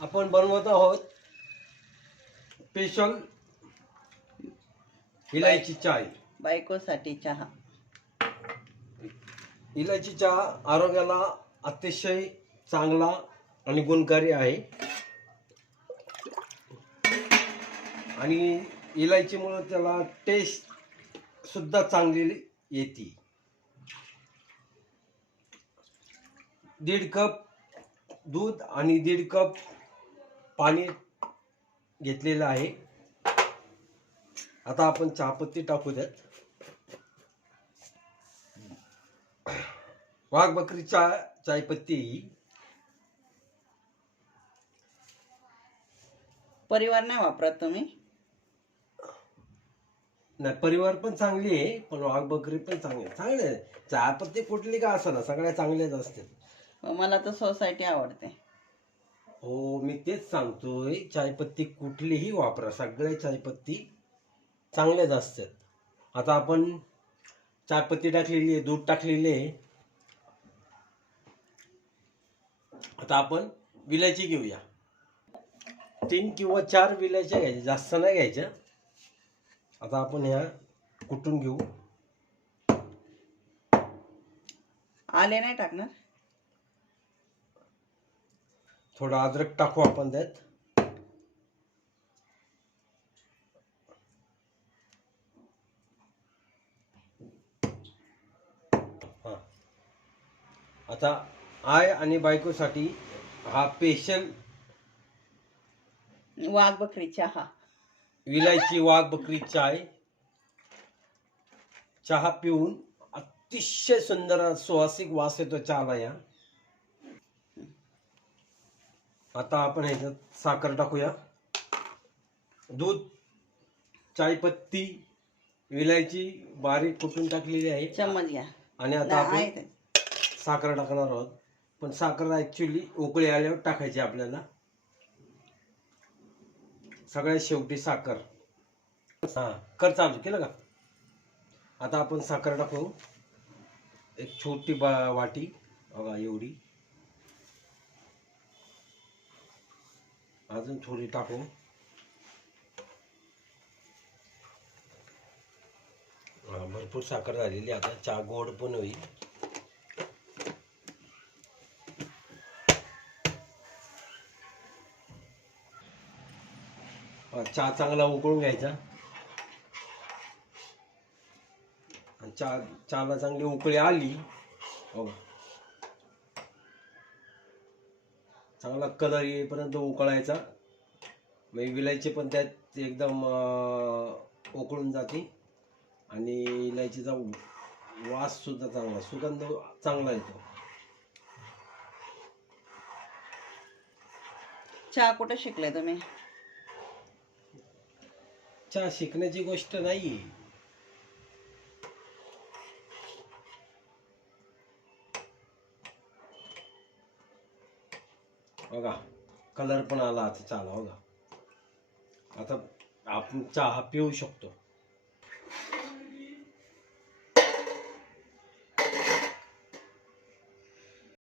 आपण बनवत आहोत स्पेशल इलायची चाय। बायकोसाठी चहा। इलायची चहा आरोग्याला अतिशय चांगला आणि गुणकारी आहे आणि इलायचीमुळे त्याला टेस्ट सुद्धा चांगली येते। 1.5 कप दूध आणि 1.5 कप पाणी घेतलेलं आहे। आता आपण चहापत्ती टाकू द्यात। वाघ बकरी चायपत्ती परिवार नाही वापरत तुम्ही? नाही, परिवार पण चांगली आहे पण वाघ बकरी पण चांगली आहे। चहापत्ती कुठली का असं ना सगळ्या चांगल्याच असतात। मला तर सोसायटी आवडते। हो, मी तेच सांगतोय, चायपत्ती कुठलीही वापरा, सगळ्या चायपत्ती चांगल्याच असतात। आता आपण चायपत्ती टाकलेली आहे, दूध टाकलेले आहे। आता आपण विलायची घेऊया। 3 किंवा 4 विलायच्या घ्यायच्या, जास्त नाही घ्यायच्या। आता आपण ह्या कुटून घेऊ। आले नाही टाकणार? थोडा अद्रक टाकू आपण त्यात। आता आय आणि बायकोसाठी हा स्पेशल वाघ बकरी चहा, विलायची वाघ बकरी चहा पिऊन अतिशय सुंदर सुवासिक वास येतो चहाला या। आता आपण ह्याच्यात साखर टाकूया। दूध, चायपत्ती, विलायची बारीक कुटून टाकलेली आहे, चम्मच घ्या। आणि आता आपण साखर टाकणार आहोत। पण साखर ऍक्च्युली उकळी आल्यावर टाकायची आपल्याला, सगळ्यात शेवटी साखर। कर चालू केलं का? आता आपण साखर टाकू, एक छोटी वाटी बघा एवढी, अजून थोडी टाकू। भरपूर साखर झालेली, आता चहा गोड पण होईल। चहा चांगला उकळून घ्यायचा। चहाला चांगली उकळी आली बघा, चांगला कलर येईपर्यंत उकळायचा। मग विलायची पण त्यात एकदम उकळून जाते आणि इलायचीचा वास सुद्धा चांगला, सुगंध चांगला येतो। चहा कुठे शिकले तुम्ही? चहा शिकण्याची गोष्ट नाही। बघा कलर पण आला आता चहाला बघा। आता आपण चहा पिऊ शकतो।